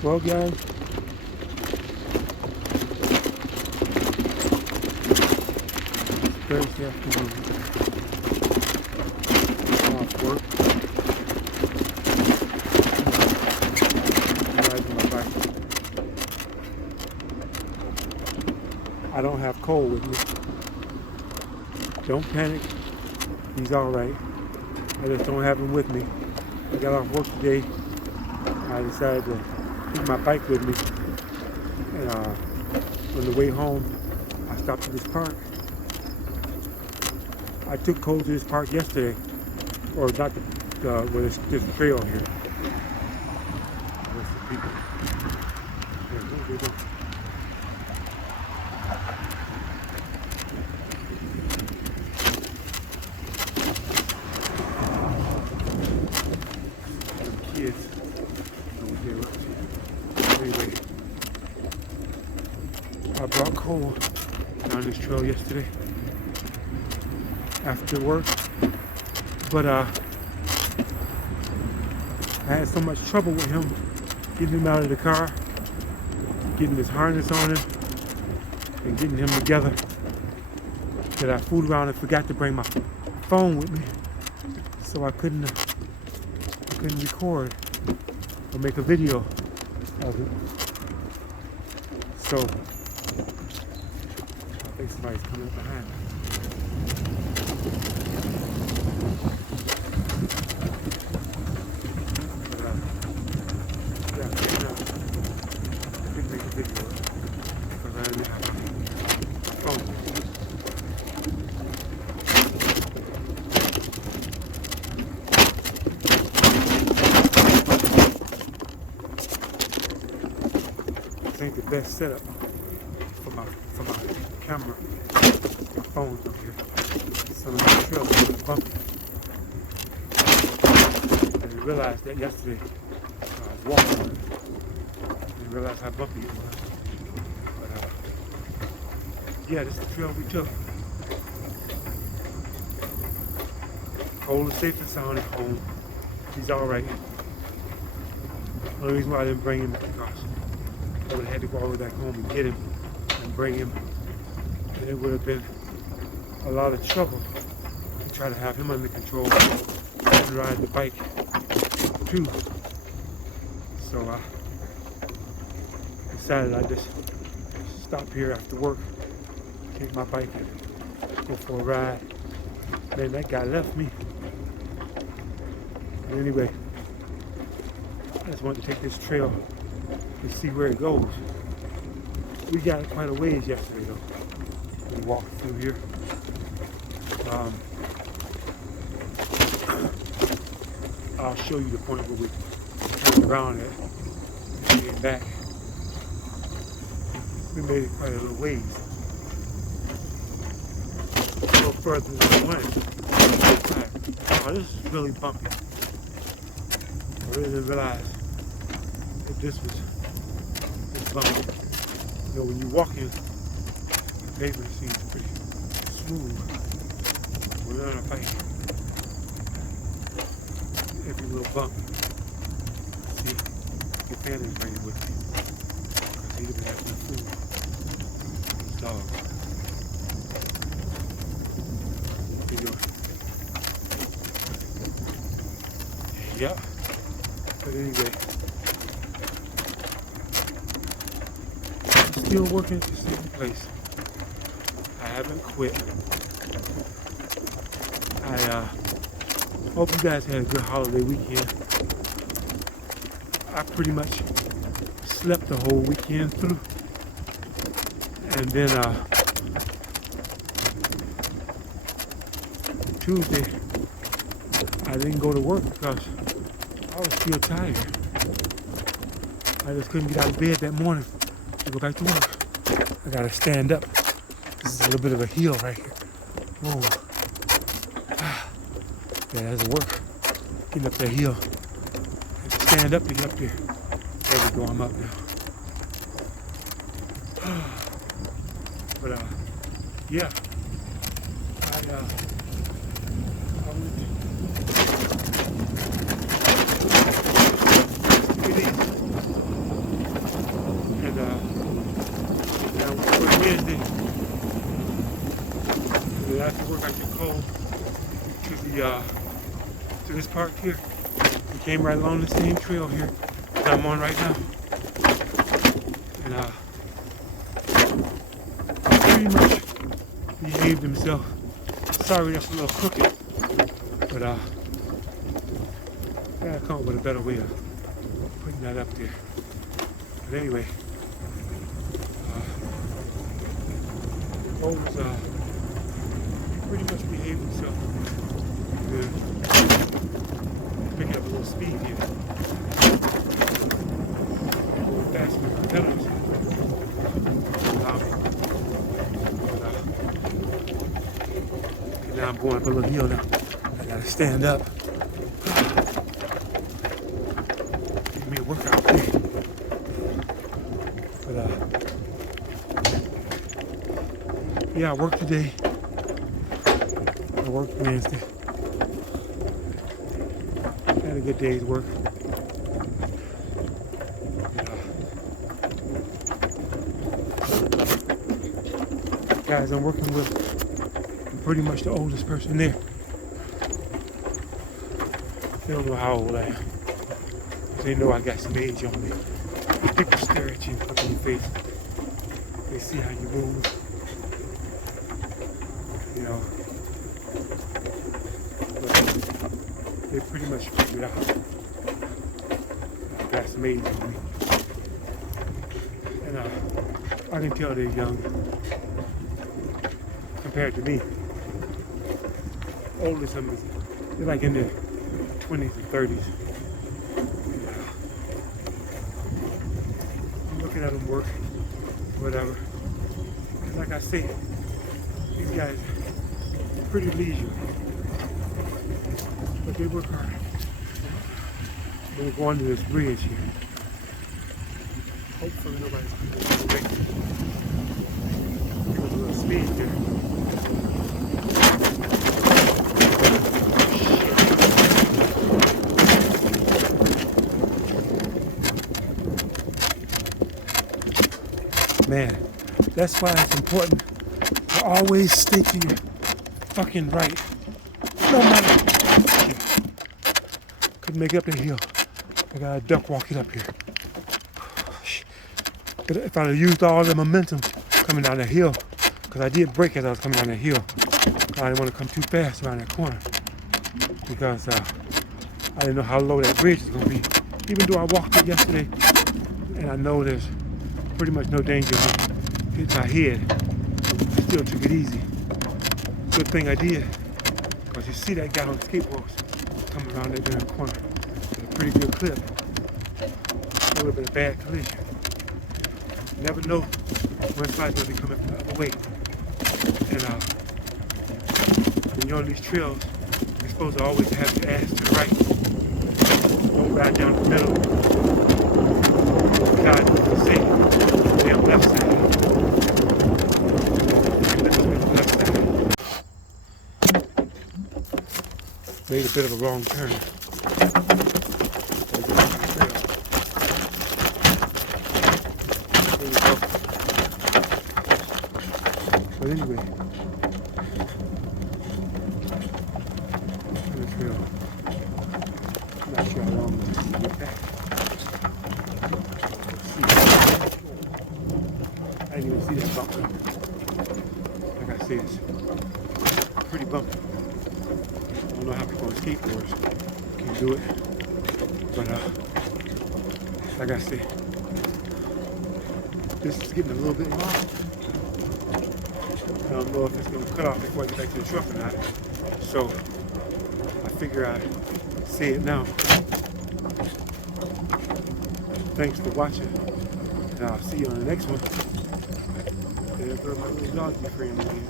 Well, guys, Thursday afternoon. I'm off work. I'm riding my bike. I don't have Cole with me. Don't panic. He's all right. I just don't have him with me. I got off work today. I decided to keep my bike with me. And on the way home, I stopped at this park. I took Cole to this park yesterday, or not where there's this trail here. There's some people. There go. Some kids over here. Anyway, I brought Cole down this trail yesterday after work, but I had so much trouble with him getting him out of the car, getting his harness on him, and getting him together that I fooled around and forgot to bring my phone with me, so I couldn't record or make a video of it. So I think somebody's coming up behind me. This ain't the best setup for my camera. My phone's up here. Some of the trails are bumpy. I didn't realize that yesterday I was walking on it. I didn't realize how bumpy it was. But yeah, this is the trail we took. Cole is safe and sound at home. He's alright. The only reason why I didn't bring him is because I would have had to go all the way back home and get him and bring him. And it would have been a lot of trouble to try to have him under control and ride the bike too. So I decided I'd just stop here after work, take my bike and go for a ride. Man, that guy left me. But anyway, I just wanted to take this trail and see where it goes. We got quite a ways yesterday though. We walked through here. I'll show you the point where we turned around at and came back. We made it quite a little ways. A little further than we went. Oh, this is really bumpy. I really didn't realize that this was bumpy. You know, when you walk in, the pavement seems pretty smooth. When you're on a bike, every little bump. See, your family's bringing with me. Because he didn't have no food. His dog. You know. Yeah. But anyway, I'm still working at the same place. I haven't quit. I hope you guys had a good holiday weekend. I pretty much slept the whole weekend through. And then Tuesday, I didn't go to work because I was still tired. I just couldn't get out of bed that morning to go back to work. I gotta stand up. This is a little bit of a hill right here. Whoa. Yeah, that doesn't work. Getting up that hill. Stand up to get up there. There we go, I'm up now. But yeah. to this park here. We came right along the same trail here that I'm on right now. And pretty much behaved himself. Sorry that's a little crooked, but I gotta come up with a better way of putting that up there. But anyway, O's pretty much behaved himself. Good. Picking up a little speed here. Going faster than competitors. Okay, now I'm going up a little hill now. I gotta stand up. Give me a workout day. But yeah, I worked today. I worked Wednesday. Had a good day's work. Guys I'm working with, I'm pretty much the oldest person there. They don't know how old I am. They know I got some age on me. People stare at you and look in your face. They see how you move. You know. But they pretty much figured out I got some age on me. And I can tell they're young compared to me. Oldest of them is they're like in their 20s and 30s. I'm looking at them work, whatever. And like I said, these guys are pretty leisurely, but they work hard. We're going to this bridge here. Hopefully nobody's going to go away. Give us a little speed there. Man, that's why it's important to always stay to your fucking right. No matter. Couldn't make it up the hill. I gotta duck walk it up here. If I'd have used all the momentum coming down the hill, because I did brake as I was coming down the hill. I didn't want to come too fast around that corner because I didn't know how low that bridge is going to be. Even though I walked it yesterday and I know there's pretty much no danger of me hitting my head, I still took it easy. Good thing I did, because you see that guy on skateboards coming around that damn corner with a pretty good clip. A little bit of bad collision. You never know when somebody's going to be coming from the other way. And when you're on these trails, you're supposed to always have your ass to the right. Don't ride down the middle. God, safe. Stay on the left side. Left side. Made a bit of a wrong turn. But anyway, on the trail. I'm not sure how long this is to get back. I didn't even see that bump. Like I said, it's pretty bumpy. I don't know how people on skateboards can do it. But like I said, this is getting a little bit long. I don't know if it's going to cut off before I get back to the truck or not. So I figure I'd say it now. Thanks for watching. And I'll see you on the next one. And my little dog be friend again.